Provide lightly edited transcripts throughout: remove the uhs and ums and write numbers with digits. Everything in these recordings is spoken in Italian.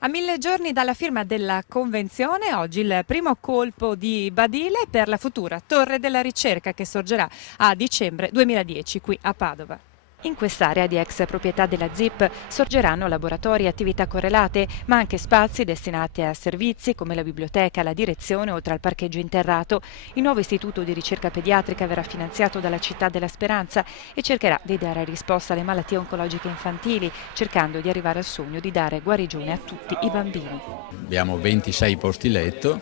A 1000 giorni dalla firma della convenzione, oggi il primo colpo di badile per la futura Torre della Ricerca che sorgerà a dicembre 2010 qui a Padova. In quest'area di ex proprietà della ZIP sorgeranno laboratori e attività correlate, ma anche spazi destinati a servizi come la biblioteca, la direzione, oltre al parcheggio interrato. Il nuovo istituto di ricerca pediatrica verrà finanziato dalla Città della Speranza e cercherà di dare risposta alle malattie oncologiche infantili, cercando di arrivare al sogno di dare guarigione a tutti i bambini. Abbiamo 26 posti letto,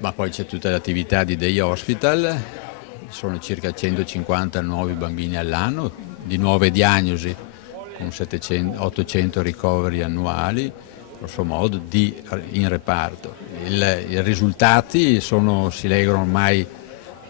ma poi c'è tutta l'attività di day hospital, sono circa 150 nuovi bambini all'anno, di nuove diagnosi con 800 ricoveri annuali, grosso modo, in reparto. I risultati si leggono ormai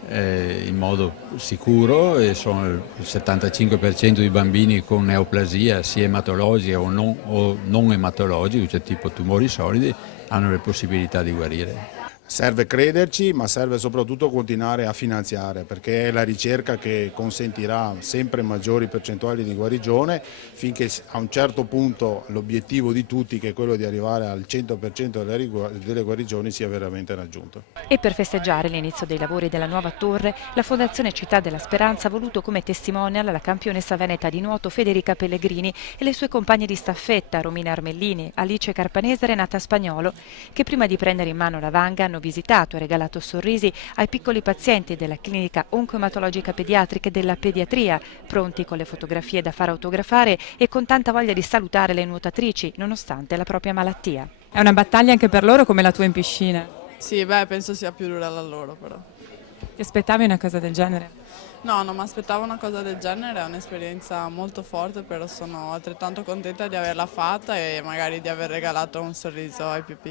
in modo sicuro e sono il 75% di bambini con neoplasia sia ematologica o non ematologica, cioè tipo tumori solidi, hanno le possibilità di guarire. Serve crederci, ma serve soprattutto continuare a finanziare, perché è la ricerca che consentirà sempre maggiori percentuali di guarigione finché a un certo punto l'obiettivo di tutti, che è quello di arrivare al 100% delle guarigioni, sia veramente raggiunto. E per festeggiare l'inizio dei lavori della nuova torre, la Fondazione Città della Speranza ha voluto come testimonial la campionessa veneta di nuoto Federica Pellegrini e le sue compagne di staffetta Romina Armellini, Alice Carpanese e Renata Spagnolo, che prima di prendere in mano la vanga hanno visitato e regalato sorrisi ai piccoli pazienti della clinica oncoematologica pediatrica e della pediatria, pronti con le fotografie da far autografare e con tanta voglia di salutare le nuotatrici, nonostante la propria malattia. È una battaglia anche per loro come la tua in piscina. Sì, penso sia più dura la loro però. Ti aspettavi una cosa del genere? No, non mi aspettavo una cosa del genere, è un'esperienza molto forte, però sono altrettanto contenta di averla fatta e magari di aver regalato un sorriso ai più piccoli.